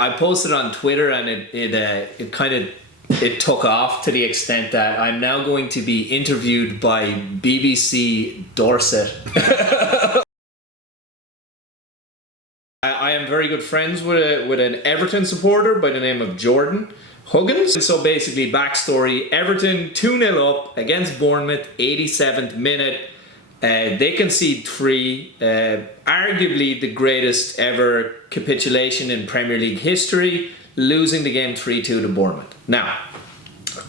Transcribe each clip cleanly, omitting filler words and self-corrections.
I posted on Twitter, and it kind of took off to the extent that I'm now going to be interviewed by BBC Dorset. I am very good friends with an Everton supporter by the name of Jordan Huggins. And so basically, backstory, Everton 2-0 up against Bournemouth, 87th minute. They concede 3, arguably the greatest ever capitulation in Premier League history, losing the game 3-2 to Bournemouth. Now,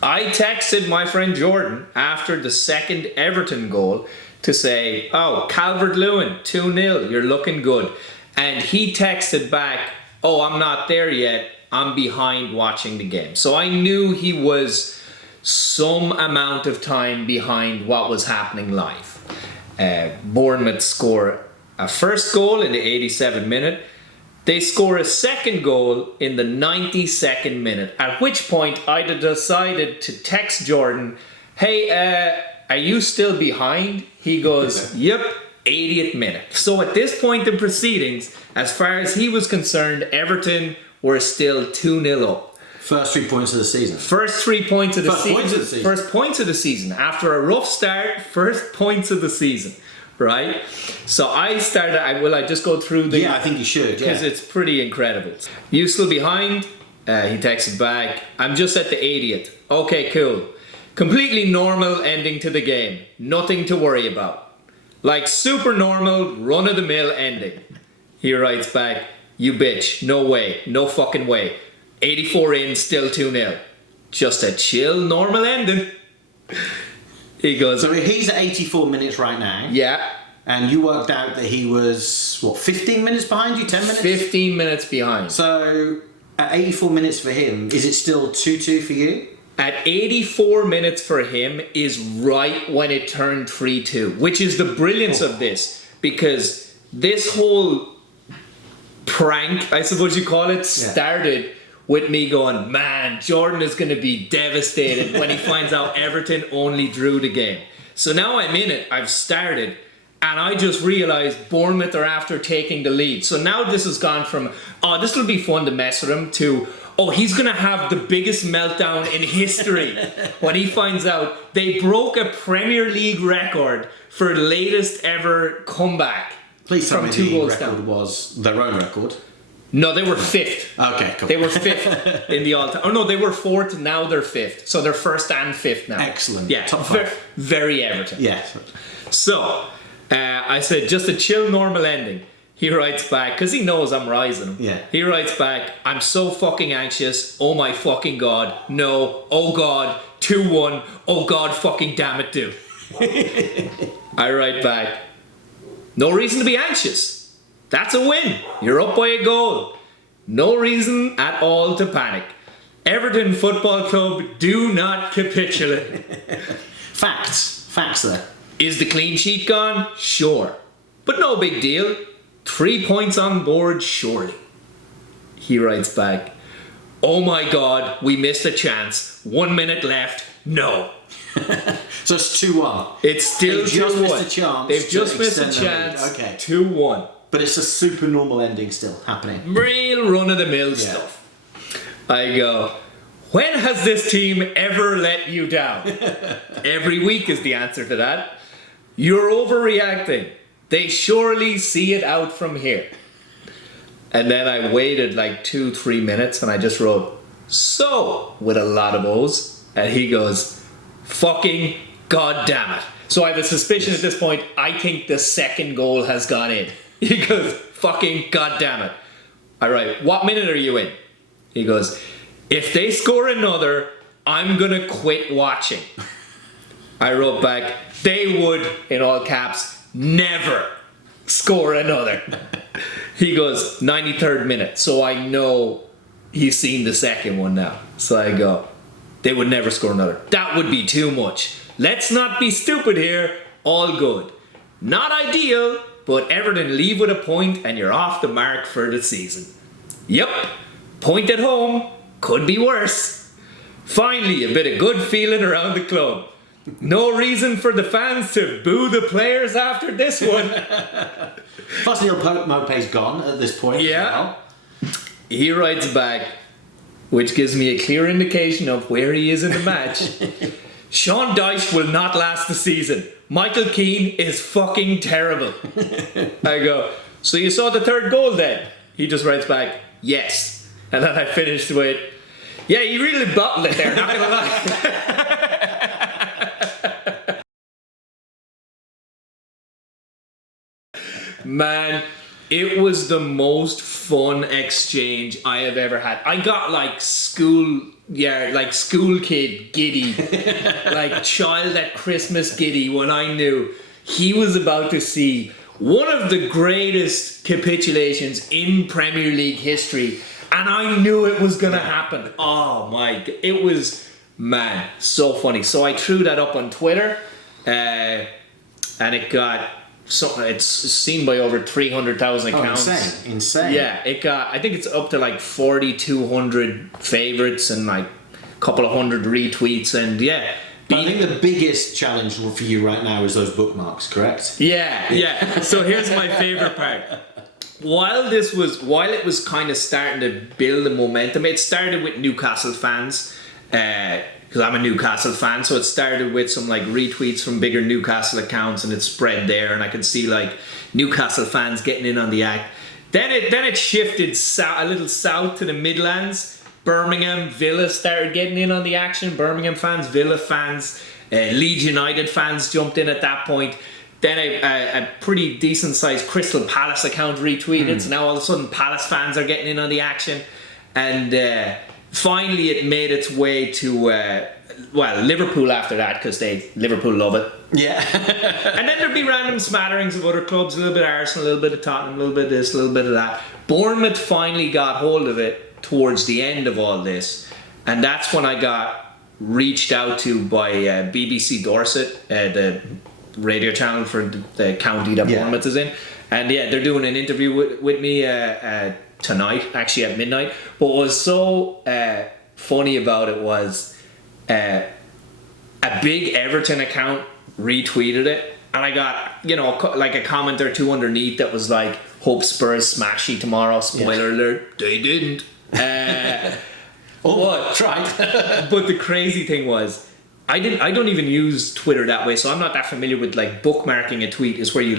I texted my friend Jordan after the second Everton goal to say, oh, Calvert-Lewin, 2-0, you're looking good. And he texted back, oh, I'm not there yet, I'm behind watching the game. So I knew he was some amount of time behind what was happening live. Bournemouth score a first goal in the 87th minute. They score a second goal in the 92nd minute, at which point I decided to text Jordan, hey, are you still behind? He goes, yep, 80th minute. So at this point in proceedings, as far as he was concerned, Everton were still 2-0 up. First 3 points of the season. First 3 points of the season. First points of the season. After a rough start, first points of the season. Right? So I started, will I just go through the... Yeah, I think you should, because it's pretty incredible. You still behind? He texted back, I'm just at the 80th. Okay, cool. Completely normal ending to the game. Nothing to worry about. Like super normal, run-of-the-mill ending. He writes back, you bitch, no way, no fucking way. 84 in, still 2-0. Just a chill, normal ending. He goes... So he's at 84 minutes right now. Yeah. And you worked out that he was, what, 15 minutes behind you? 10 minutes? 15 minutes behind. So at 84 minutes for him, is it still 2-2 for you? At 84 minutes for him is right when it turned 3-2, which is the brilliance of this, because this whole prank, I suppose you call it, started with me going, man, Jordan is going to be devastated when he finds out Everton only drew the game. So now I'm in it, I've started, and I just realised Bournemouth are after taking the lead. So now this has gone from, oh, this will be fun to mess with him, to, oh, he's going to have the biggest meltdown in history when he finds out they broke a Premier League record for the latest ever comeback. Please tell from me 2 the goals record down. Was their own record. No, they were 5th. Okay, cool. They were 5th in the all-time. Oh no, they were 4th, now they're 5th. So they're 1st and 5th now. Excellent. Yeah, top 5. Very Everton. Yeah. So, I said, just a chill, normal ending. He writes back, because he knows I'm rising him. Yeah. He writes back, I'm so fucking anxious. Oh my fucking God. No. Oh God. 2-1. Oh God fucking damn it, dude. I write back, no reason to be anxious. That's a win. You're up by a goal. No reason at all to panic. Everton Football Club do not capitulate. Facts. Facts there. Is the clean sheet gone? Sure. But no big deal. 3 points on board, surely. He writes back, oh my God, we missed a chance. 1 minute left. No. So it's 2-1. It's still 2-1. They've just missed a chance. They've just missed a extend the lead. chance. Okay. 2-1. But it's a super normal ending still happening. Real run-of-the-mill stuff. I go, when has this team ever let you down? Every week is the answer to that. You're overreacting. They surely see it out from here. And then I waited like 2-3 minutes and I just wrote, so, with a lot of O's. And he goes, fucking goddamn it. So I have a suspicion at this point, I think the second goal has gone in. He goes, fucking goddamn it. I write, what minute are you in? He goes, if they score another, I'm gonna quit watching. I wrote back, they would, in all caps, never score another. He goes, 93rd minute. So I know he's seen the second one now. So I go, they would never score another. That would be too much. Let's not be stupid here. All good. Not ideal, but Everton leave with a point and you're off the mark for the season. Yep, point at home. Could be worse. Finally, a bit of good feeling around the club. No reason for the fans to boo the players after this one. Plus Neil Mopé's gone at this point. Yeah. As well. he writes back, which gives me a clear indication of where he is in the match. Sean Dyche will not last the season. Michael Keane is fucking terrible. I go, so you saw the third goal then? He just writes back, yes. And then I finished with, yeah, you really bottled it there, not gonna lie. Man, it was the most fun exchange I have ever had. I got like school kid giddy, like child at Christmas giddy when I knew he was about to see one of the greatest capitulations in Premier League history, and I knew it was gonna happen. Oh my God, it was, man, so funny. So I threw that up on Twitter, and it got, so it's seen by over 300,000 accounts. Insane. Yeah, it got, I think it's up to like 4,200 favorites and like a couple of hundred retweets, and yeah. But I think the biggest challenge for you right now is those bookmarks, correct? Yeah. So here's my favorite part. While it was kind of starting to build the momentum, it started with Newcastle fans, because I'm a Newcastle fan, so it started with some like retweets from bigger Newcastle accounts, and it spread there, and I could see like Newcastle fans getting in on the act. Then it shifted a little south to the Midlands. Birmingham, Villa started getting in on the action. Birmingham fans, Villa fans, Leeds United fans jumped in at that point. Then a pretty decent sized Crystal Palace account retweeted, so now all of a sudden Palace fans are getting in on the action. And finally it made its way to Liverpool after that, because Liverpool love it. Yeah. And then there'd be random smatterings of other clubs, a little bit of Arsenal, a little bit of Tottenham, a little bit of this, a little bit of that. Bournemouth finally got hold of it towards the end of all this, and that's when I got reached out to by BBC Dorset, the radio channel for the county that Bournemouth is in, and yeah, they're doing an interview with me tonight, actually at midnight. But what was so funny about it was a big Everton account retweeted it, and I got, like a comment or two underneath that was like, hope Spurs smash you tomorrow, spoiler alert, they didn't. Tried. But the crazy thing was, I don't even use Twitter that way, so I'm not that familiar with like bookmarking a tweet. Is where you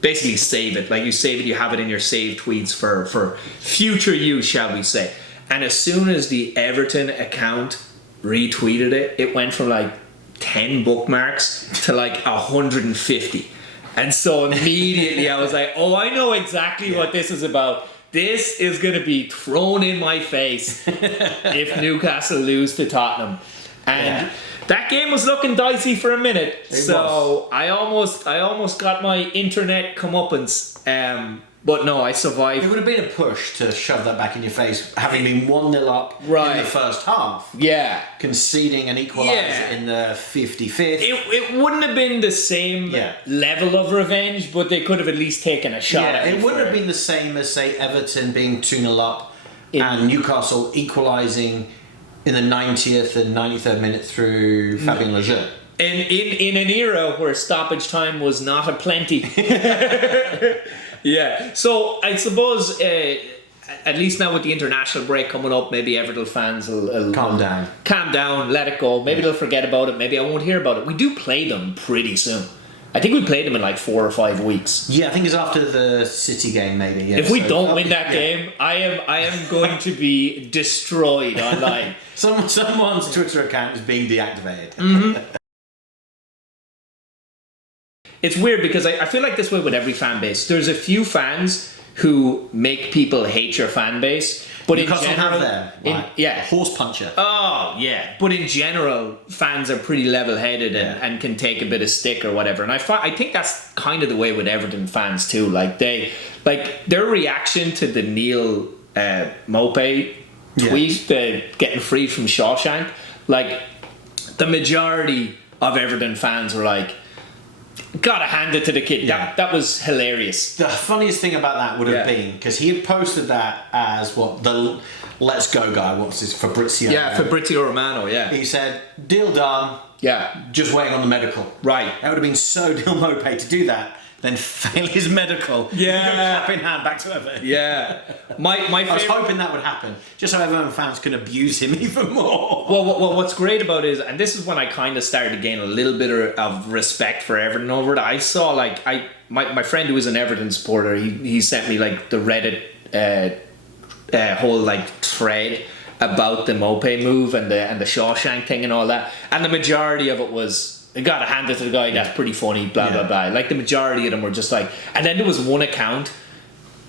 basically save it, like you save it, you have it in your saved tweets for future use, shall we say. And as soon as the Everton account retweeted it, it went from like 10 bookmarks to like 150. And so immediately I was like, oh, I know exactly what this is about. This is going to be thrown in my face if Newcastle lose to Tottenham. And that game was looking dicey for a minute. So I almost got my internet comeuppance. But no, I survived. It would have been a push to shove that back in your face, having been 1-0 up in the first half. Yeah. Conceding an equaliser in the 55th. It wouldn't have been the same level of revenge, but they could have at least taken a shot at it. It wouldn't have been the same as, say, Everton being 2-0 up and Newcastle equalising in the 90th and 93rd minute through Fabien Lejeune. In an era where stoppage time was not a plenty. Yeah, so I suppose at least now with the international break coming up, maybe Everton fans will calm down, let it go. Maybe they'll forget about it. Maybe I won't hear about it. We do play them pretty soon. I think we played them in like 4 or 5 weeks. Yeah, I think it's after the City game, maybe. Yeah. If we don't win that game, I am going to be destroyed online. Someone's Twitter account is being deactivated. Mm-hmm. It's weird because I feel like this way with every fan base. There's a few fans who make people hate your fan base, but in general, horse puncher. Oh yeah, but in general, fans are pretty level-headed and can take a bit of stick or whatever. And I think that's kind of the way with Everton fans too. Like their reaction to the Neil Maupay tweet, getting free from Shawshank. Like the majority of Everton fans were like, gotta hand it to the kid. That was hilarious. The funniest thing about that would have been, because he had posted that as the Let's Go guy, what's his, Fabrizio. Yeah, Fabrizio Romano, He said, deal done. Yeah. Just waiting on the medical. Right. That would have been so Neil Maupay to do that. then fail his medical. Yeah. And go cap in hand back to Everton. Yeah. My I was favorite. hoping that would happen, just so Everton fans can abuse him even more. Well, what's great about it is, and this is when I kind of started to gain a little bit of respect for Everton over it. I saw my friend who was an Everton supporter. He sent me like the Reddit whole like thread about the Maupay move and the Shawshank thing and all that, and the majority of it was, I gotta hand it to the guy, that's pretty funny, blah blah blah. Like the majority of them were just like, and then there was one account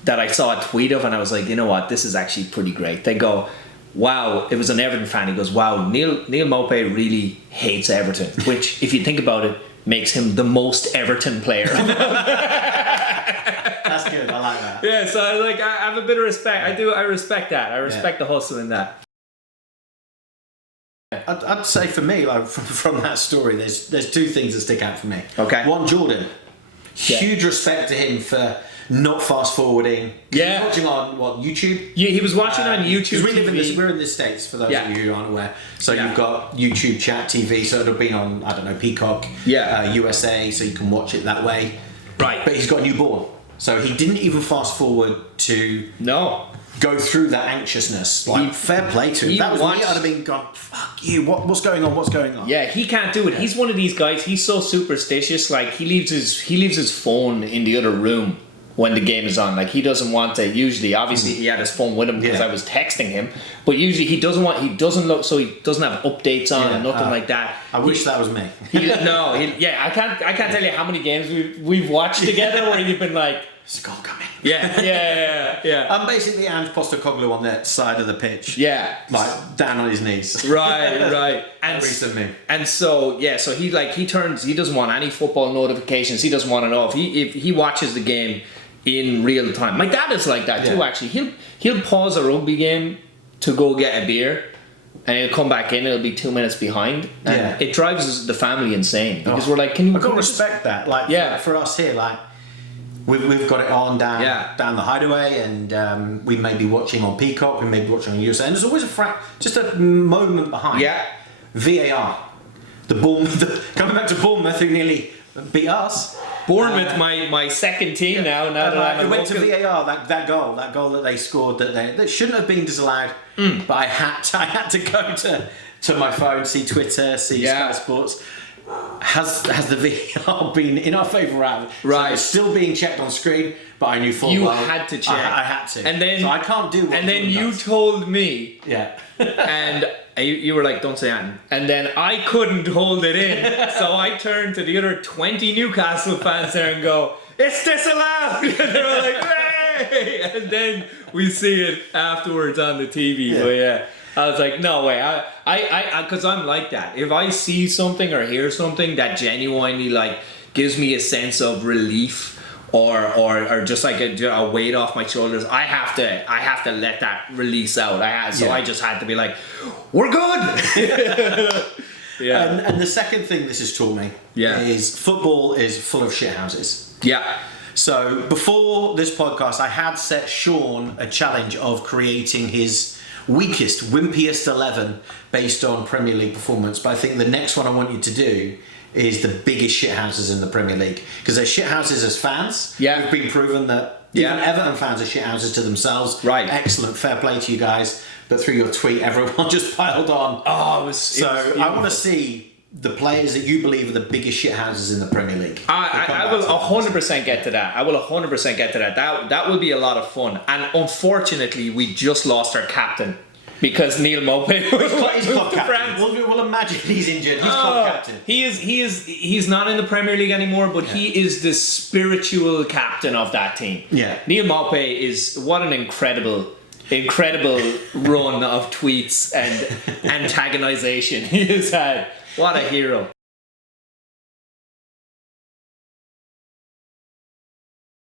that I saw a tweet of and I was like, you know what, this is actually pretty great. They go, wow, it was an Everton fan, he goes, wow, Neil Maupay really hates Everton, which if you think about it makes him the most Everton player. That's good. I like that. Yeah, so I have a bit of respect. I respect that. I respect the hustle in that. I'd say for me, like from that story, there's two things that stick out for me. Okay. One, Jordan. Huge respect to him for not fast forwarding. Yeah. Watching on what, YouTube? Yeah, he was watching on YouTube. Because we're in the States, for those of you who aren't aware. So you've got YouTube Chat TV, so it'll be on, I don't know, Peacock, USA, so you can watch it that way. Right. But he's got a newborn. So he didn't even fast forward to go through that anxiousness. Like, fair play to him. That was me. I'd have been gone, fuck you, what's going on? What's going on? Yeah, he can't do it. He's one of these guys, he's so superstitious, like he leaves his phone in the other room when the game is on. Like he doesn't want to, usually, obviously he had his phone with him because I was texting him, but usually he doesn't look, so he doesn't have updates on and nothing like that. I wish that was me. I can't tell you how many games we've watched together where you've been like, there's a goal coming. Yeah. I'm basically Ange Postecoglou on that side of the pitch. Yeah. Like down on his knees. Right. And recently. And so he doesn't want any football notifications. He doesn't want to know if he watches the game in real time. My dad is like that too, actually. He'll pause a rugby game to go get a beer and he'll come back in, it'll be 2 minutes behind. And it drives the family insane because we're like, I've got to respect that. Like for us here, like we've got it on down the hideaway, and we may be watching on Peacock, we may be watching on USA, and there's always just a moment behind. VAR. Coming back to Bournemouth, who nearly beat us. Bournemouth, my second team now that I'm it went to VAR, that goal that they scored that shouldn't have been disallowed. But I had to go to my phone, see Twitter, see Sky Sports. Has the VAR been in our favour? Right. So it's still being checked on screen, but I knew full well. You had to check. I had to. And then, so I can't do what and then you told me. Yeah. And you were like, don't say anything. And then I couldn't hold it in. So I turned to the other 20 Newcastle fans there and go, it's disallowed! And they were like, hey! And then we see it afterwards on the TV. But I was like, no way. I because I'm like that. If I see something or hear something that genuinely like gives me a sense of relief or just like a weight off my shoulders, I have to let that release out. I just had to be like, we're good. And the second thing this has taught me is football is full of shithouses. Yeah. So before this podcast, I had set Sean a challenge of creating his weakest, wimpiest 11 based on Premier League performance. But I think the next one I want you to do is the biggest shithouses in the Premier League, because they're shithouses as fans. We've been proven that even Everton fans are shithouses to themselves. Right. Excellent, fair play to you guys. But through your tweet, everyone just piled on. I want to see the players that you believe are the biggest shithouses in the Premier League. I will 100% get to that. I will 100% get to that. That will be a lot of fun. And unfortunately, we just lost our captain because Neil Maupay was club captain. We'll imagine he's injured. He's club captain. He's not in the Premier League anymore, but he is the spiritual captain of that team. Yeah. Neil Maupay is what an incredible run of tweets and antagonization he has had. What a hero.